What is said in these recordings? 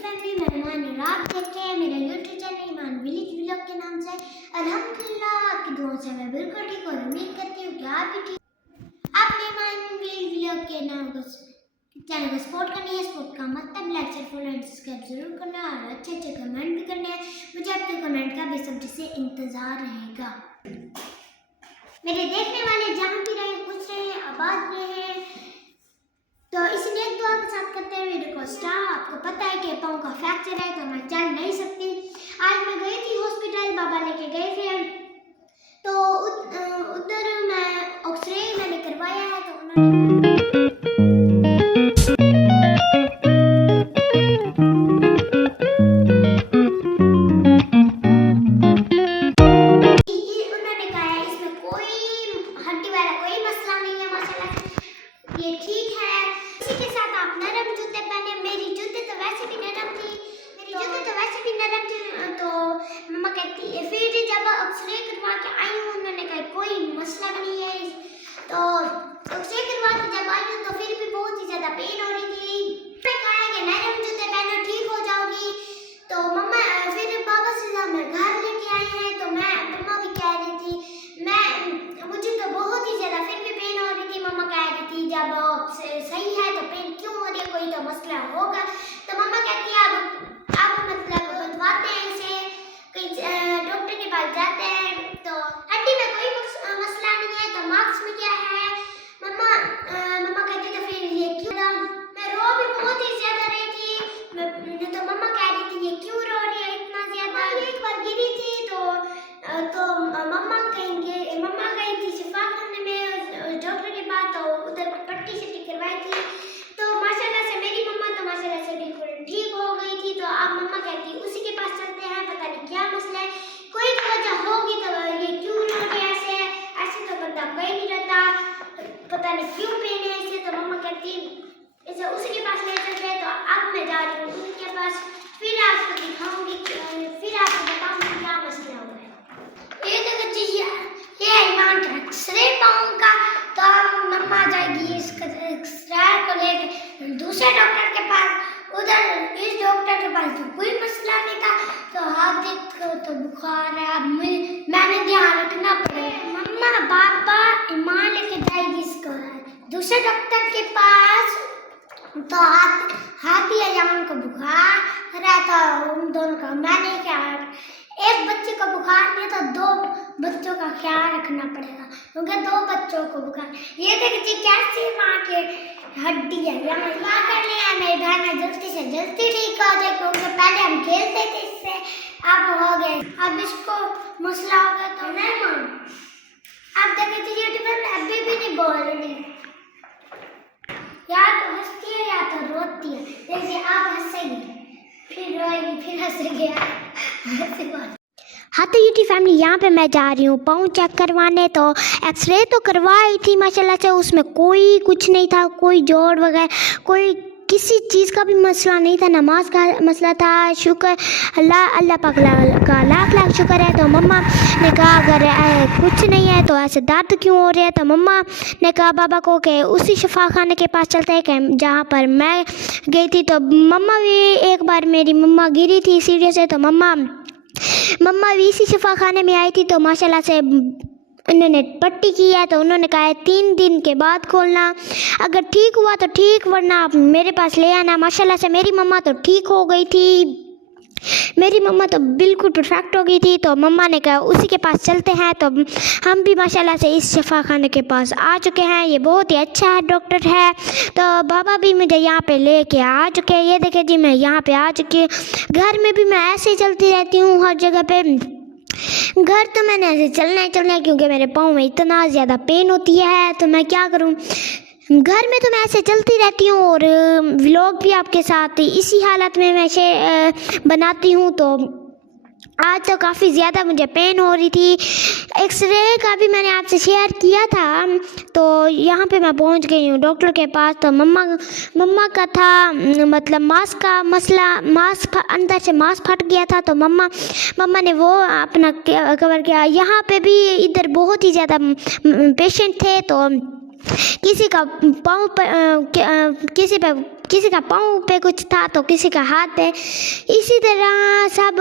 Family, मैं ईमान और आप देखते हैं मेरा यूट्यूब चैनल ईमान विलेज व्लॉग के नाम से। अल्हम्दुलिल्लाह आपकी दुआओं से मैं बिल्कुल ठीक और उम्मीद करती हूँ कि आप भी ठीक। आपने ईमान विलेज व्लॉग के नाम को चैनल को सपोर्ट करनी है। सपोर्ट का मतलब like share follow and subscribe जरूर करना और अच्छे अच्छे कमेंट भी करने हैं। मुझे आपके कमेंट का बेसब्री से इंतज़ार रहेगा। मेरे देखने वाले जहाँ भी रहे, खुश रहे, आबाद रहे। तो इसी नेक दुआ के साथ करते हैं वीडियो को स्टार्ट। आपको पता है कि पाँव का फ्रैक्चर है तो मैं चल नहीं सकती। आज मैं गई थी हॉस्पिटल, बाबा लेके गए थे। तो उधर मैं एक्सरे मैंने करवाया है तो उन्होंने कहा है इसमें कोई हड्डी वाला कोई मसला नहीं है, माशाल्लाह ये ठीक है। इसी के साथ आप नरम जूते पहने। मेरी जूते तो वैसे भी नरम थी, तो मम्मा कहती है, फिर जब एक्सरे करवा के आई हूँ उन्होंने कहा कोई मसला नहीं है। तो एक्सरे करवा के जब आई हूँ तो फिर भी बहुत ही ज़्यादा पेन हो रही थी। मैंने कहा कि नरम जूते पहनो, ठीक हो जाओगी। तो मम्मा फिर बाबा से घर लेके आए हैं तो मम्मा भी कह रही थी मुझे तो बहुत ही ज़्यादा फिर भी पेन हो रही थी। मम्मा कह रही थी जब सही है तो पेन क्यों हो रही है, कोई तो मसला होगा। तो मम्मा कहती है अब मतलब बतवाते हैं इसे, कहीं डॉक्टर के पास जाते हैं। तो हड्डी में कोई मसला नहीं है तो मार्क्स में क्या है। मम्मा कहती तो फिर ये क्यों, मैं रो भी बहुत ही ज़्यादा रही थी। तो मम्मा कह रही थी ये क्यों रो रही है इतना ज़्यादा। एक बार गिरी थी तो मम्मा गई थी शिफा खाने में डॉक्टर के पास, तो उधर पट्टी शट्टी करवाई थी। तो माशाल्लाह से मेरी मम्मा तो माशाल्लाह से बिल्कुल ठीक हो गई थी। तो अब मम्मा कहती उसी के पास चलते हैं, पता नहीं क्या मसला है, कोई तो वजह होगी। तो ये क्यों रो रही है ऐसे तो बंदा कोई नहीं रहता, पता नहीं क्यों पेन है इसे। तो मम्मा कहती इसे उसी के पास ले चलते हैं। तो अब मैं जा रही हूँ उनके पास, फिर आपको दिखाऊंगी, फिर आपको बताऊंगी क्या मसला हुआ है। ये देखो जी, ये ईमान का एक्सरे पाँव का। तो अब मम्मा जाएगी इसका एक्सरे को लेके दूसरे डॉक्टर के पास। उधर इस डॉक्टर के पास तो कोई मसला नहीं था। तो हाथ देखो तो बुखार है, अब मैंने ध्यान रखना पड़ेगा। मम्मा बाबा ईमान लेके जाएगी इसको दूसरे डॉक्टर के पास। तो हाथ ही ईमान को बुखार है तो उन दोनों का मैंने क्या, एक बच्चे को बुखार नहीं तो दो बच्चों का ख्याल रखना पड़ेगा क्योंकि दो बच्चों को बुखार। ये देखिए कैसी माँ के हड्डी है, यहाँ क्या करने हैं मेरे बहन जल्दी से जल्दी ठीक हो जाए क्योंकि पहले हम खेलते थे इससे, अब हो गए, अब इसको मसला हो गया तो नहीं मान। अब देखिए यूट्यूबर अभी भी नहीं बोल रही, या तो हंसती है या तो रोती है। देखिए आप हंसेंगे फिर रोएगी फिर हंसेंगे। हाँ तो यूट्यूब फैमिली, यहाँ पे मैं जा रही हूँ पाँव चेक करवाने। तो एक्सरे तो करवाई थी माशाल्लाह से, उसमें कोई कुछ नहीं था, कोई जोड़ वगैरह कोई किसी चीज़ का भी मसला नहीं था, नमाज का मसला था। शुक्र अल्लाह पाक का लाख लाख शुक्र है। तो मम्मा ने कहा अगर कुछ नहीं है तो ऐसे दर्द क्यों हो रहे हैं। तो मम्मा ने कहा बाबा को कि उसी शिफा खाने के पास चलते हैं कि जहाँ पर मैं गई थी। तो मम्मा भी एक बार मेरी मम्मा गिरी थी सीढ़ी से, तो मम्मा भी इसी शिफा खाने में आई थी। तो माशाल्लाह से उन्होंने पट्टी की है। तो उन्होंने कहा है 3 दिन के बाद खोलना, अगर ठीक हुआ तो ठीक, वरना आप मेरे पास ले आना। माशाल्लाह से मेरी मम्मा तो ठीक हो गई थी, मेरी मम्मा तो बिल्कुल परफेक्ट हो गई थी। तो मम्मा ने कहा उसी के पास चलते हैं। तो हम भी माशाल्लाह से इस शिफा खाने के पास आ चुके हैं, ये बहुत ही अच्छा डॉक्टर है। तो बाबा भी मुझे यहाँ पे लेके आ चुके हैं। ये देखे जी मैं यहाँ पे आ चुकी हूँ। घर में भी मैं ऐसे ही चलती रहती हूँ हर जगह पे। घर तो मैंने ऐसे चलना है क्योंकि मेरे पाँव में इतना ज़्यादा पेन होती है, तो मैं क्या करूँ। घर में तो मैं ऐसे चलती रहती हूँ और व्लॉग भी आपके साथ इसी हालत में मैं बनाती हूँ। तो आज तो काफ़ी ज़्यादा मुझे पेन हो रही थी। एक्सरे का भी मैंने आपसे शेयर किया था। तो यहाँ पे मैं पहुँच गई हूँ डॉक्टर के पास। तो मम्मा का था मतलब मास्क का मसला, अंदर से मास्क फट गया था। तो मम्मा ने वो अपना कवर किया। यहाँ पे भी इधर बहुत ही ज़्यादा पेशेंट थे। तो किसी का पाँव किसी पे किसी का पाँव पे कुछ था तो किसी का हाथ पे। इसी तरह सब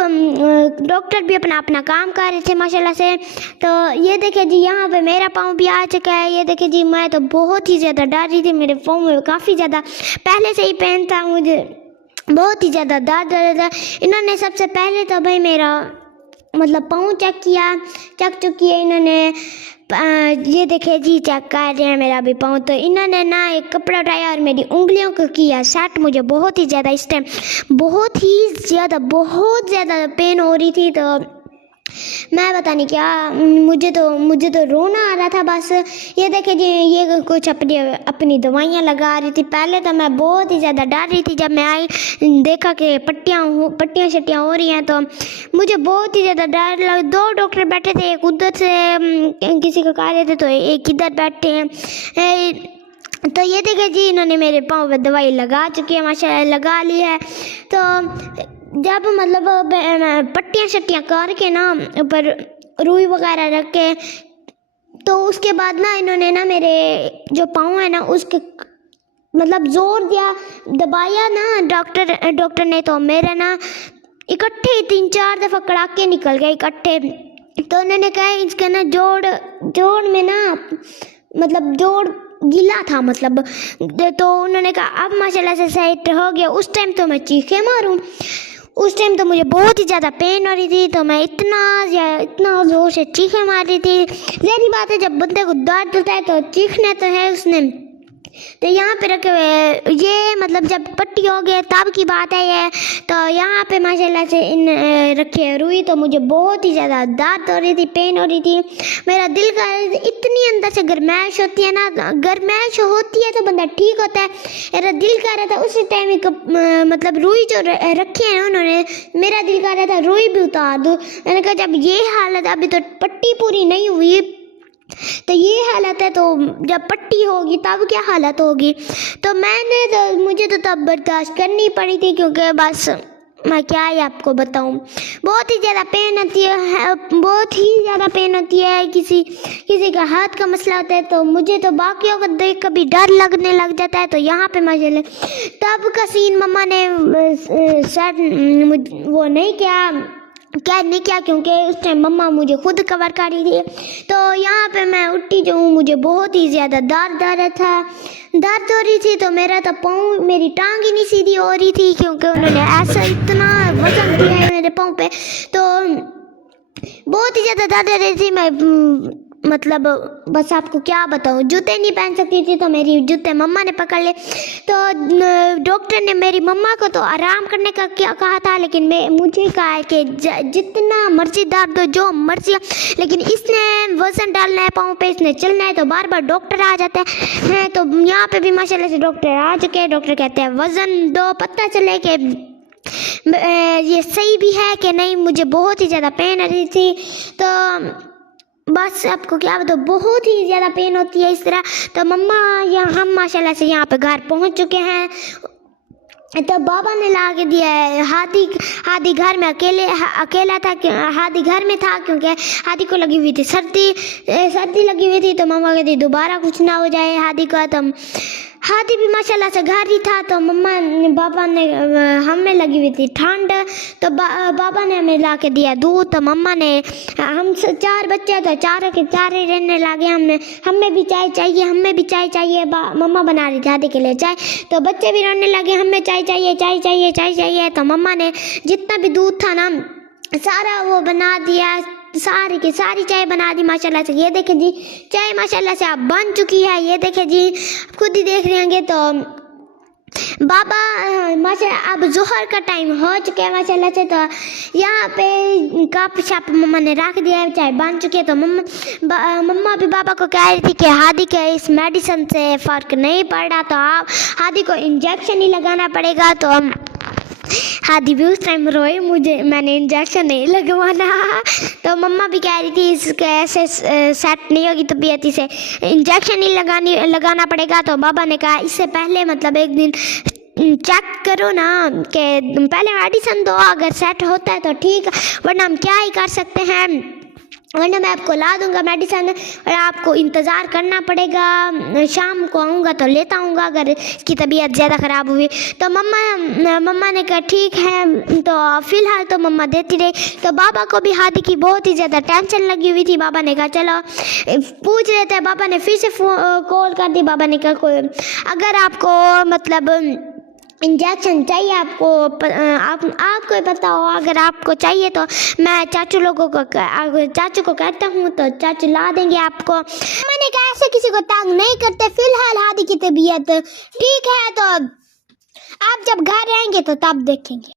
डॉक्टर भी अपना अपना काम कर रहे थे माशाल्लाह से। तो ये देखिए जी, यहाँ पे मेरा पाँव भी आ चुका है। ये देखिए जी, मैं तो बहुत ही ज़्यादा डर रही थी, मेरे पाँव में काफ़ी ज़्यादा पहले से ही पेन था, मुझे बहुत ही ज़्यादा दर्द था। इन्होंने सबसे पहले तो भाई मेरा मतलब पाँव चेक किया इन्होंने। ये देखिए जी, चेक कर रहे हैं मेरा भी पाँव। तो इन्होंने ना एक कपड़ा उठाया और मेरी उंगलियों को किया सेट। मुझे बहुत ही ज़्यादा इस टाइम बहुत ज़्यादा पेन हो रही थी। तो मैं पता नहीं क्या, मुझे तो रोना आ रहा था बस। ये देखिए जी, ये कुछ अपनी दवाइयाँ लगा रही थी। पहले तो मैं बहुत ही ज़्यादा डर रही थी, जब मैं आई देखा कि पट्टियाँ शट्टियाँ हो रही हैं तो मुझे बहुत ही ज़्यादा डर लगा। 2 डॉक्टर बैठे थे, एक उधर से किसी को कह रहे थे तो एक इधर बैठे हैं। तो ये देखिए जी, इन्होंने मेरे पाँव पे दवाई लगा चुकी है माशाल्लाह, लगा ली है। तो जब मतलब पट्टियाँ शट्टियाँ करके ना ऊपर रुई वगैरह रख के, तो उसके बाद ना इन्होंने ना मेरे जो पाँव है ना उसके मतलब जोर दिया, दबाया ना डॉक्टर ने। तो मेरे ना इकट्ठे 3-4 दफ़ा कड़ाके निकल गए इकट्ठे। तो उन्होंने कहा इसके ना जोड़ में ना मतलब जोड़ गीला था मतलब। तो उन्होंने कहा अब माशाल्लाह से सेट हो गया। उस टाइम तो मैं चीखे मारूं, उस टाइम तो मुझे बहुत ही ज़्यादा पेन हो रही थी। तो मैं इतना ज़ोर से चीखें मार रही थी। ज़ाहिर बात है, जब बंदे को दर्द होता है तो चीखना तो है उसने। तो यहाँ पे रखे हुए ये मतलब जब पट्टी हो गई तब की बात है ये। तो यहाँ पे माशाल्लाह से इन रखे रुई। तो मुझे बहुत ही ज़्यादा दर्द हो रही थी, पेन हो रही थी। मेरा दिल का इतनी अंदर से गर्माइश होती है ना, गर्माइश होती है तो बंदा ठीक होता है। मेरा दिल कर रहा था उसी टाइम मतलब रुई जो रखे हैं उन्होंने, मेरा दिल कर रहा था रुई भी उतार दूँ। मैंने कहा जब ये हालत, अभी तो पट्टी पूरी नहीं हुई, तो ये हालत है तो जब पट्टी होगी तब क्या हालत होगी। तो मुझे तो तब बर्दाश्त करनी पड़ी थी, क्योंकि बस मैं क्या ही आपको बताऊं, बहुत ही ज़्यादा पेन होती है, बहुत ही ज़्यादा पेन होती है। किसी का हाथ का मसला होता है तो मुझे तो बाकियों को देख कभी डर लगने लग जाता है। तो यहाँ पे माशाल्लाह तब का सीन मम्मा ने वो नहीं किया क्योंकि उस टाइम मम्मा मुझे खुद कवर कर रही थी। तो यहाँ पे मैं उठी जो हूँ, मुझे बहुत ही ज़्यादा दर्द हो रही थी। तो मेरा तो पाँव, मेरी टांग ही नहीं सीधी हो रही थी, क्योंकि उन्होंने ऐसा इतना वजन दिया है मेरे पाँव पे। तो बहुत ही ज़्यादा दर्द हो रही थी। मैं मतलब बस आपको क्या बताऊँ, जूते नहीं पहन सकती थी, तो मेरी जूते मम्मा ने पकड़ ले। तो डॉक्टर ने मेरी मम्मा को तो आराम करने का क्या कहा था, लेकिन मुझे कहा है कि जितना मर्जी दर्द हो, जो मर्जी, लेकिन इसने वज़न डालना है पाँव पे, इसने चलना है। तो बार बार डॉक्टर आ जाते हैं। तो यहाँ पे भी माशाल्लाह से डॉक्टर आ चुके हैं। डॉक्टर कहते हैं वज़न दो, पता चले कि ये सही भी है कि नहीं। मुझे बहुत ही ज़्यादा पेन आ रही थी। तो बस आपको क्या बताओ, बहुत ही ज़्यादा पेन होती है इस तरह। तो मम्मा या हम माशाल्लाह से यहाँ पे घर पहुँच चुके हैं। तो बाबा ने ला के दिया है हादी घर में अकेला था। हादी घर में था क्योंकि हादी को लगी हुई थी सर्दी लगी हुई थी। तो मम्मा कहती दोबारा कुछ ना हो जाए हादी का। तो हादी भी माशाल्लाह से घर ही था। तो बाबा ने हमें लगी हुई थी ठंड। तो बाबा ने हमें ला के दिया दूध। तो मम्मा ने, हम 4 बच्चे तो चारों के चारे रहने लगे। हमें भी चाय चाहिए। मम्मा बना रही थी हादी के लिए चाय। तो बच्चे भी रोने लगे, हमें चाय चाहिए। तो मम्मा ने जितना भी दूध था ना सारा वो बना दिया, सारी की सारी चाय बना दी माशाल्लाह से। ये देखें जी, चाय माशाल्लाह से अब बन चुकी है। ये देखें जी, खुद ही देख रहे होंगे। तो बाबा माशाल्लाह अब जोहर का टाइम हो चुका है माशाल्लाह से। तो यहाँ पे कप शप मम्मा ने रख दिया है, चाय बन चुकी है। तो मम्मा भी बाबा को कह रही थी कि हादी के इस मेडिसिन से फ़र्क नहीं पड़ रहा, तो आप हादी को इंजेक्शन ही लगाना पड़ेगा। तो हादी भी उस टाइम रोई, मैंने इंजेक्शन नहीं लगवाना। तो मम्मा भी कह रही थी इसके ऐसे सेट नहीं होगी तबीयत, इसे इंजेक्शन ही लगाना पड़ेगा। तो बाबा ने कहा इससे पहले मतलब एक दिन चेक करो ना, कि पहले मेडिसिन दो, अगर सेट होता है तो ठीक, वरना हम क्या ही कर सकते हैं। वरना मैं आपको ला दूंगा मेडिसिन और आपको इंतज़ार करना पड़ेगा। शाम को आऊँगा तो लेता आऊँगा अगर इसकी तबीयत ज़्यादा ख़राब हुई तो। मम्मा ने कहा ठीक है, तो फ़िलहाल तो मम्मा देती रही। तो बाबा को भी हादी की बहुत ही ज़्यादा टेंशन लगी हुई थी। बाबा ने कहा चलो पूछ रहे थे, बाबा ने फिर से कॉल कर दी। बाबा ने कहा कोई अगर आपको मतलब इंजेक्शन चाहिए आपको ही पता हो, अगर आपको चाहिए तो मैं चाचू को कहता हूँ तो चाचू ला देंगे आपको। मैंने कहा ऐसे किसी को तंग नहीं करते, फिलहाल हादी की तबीयत ठीक है तो आप जब घर आएंगे तो तब देखेंगे।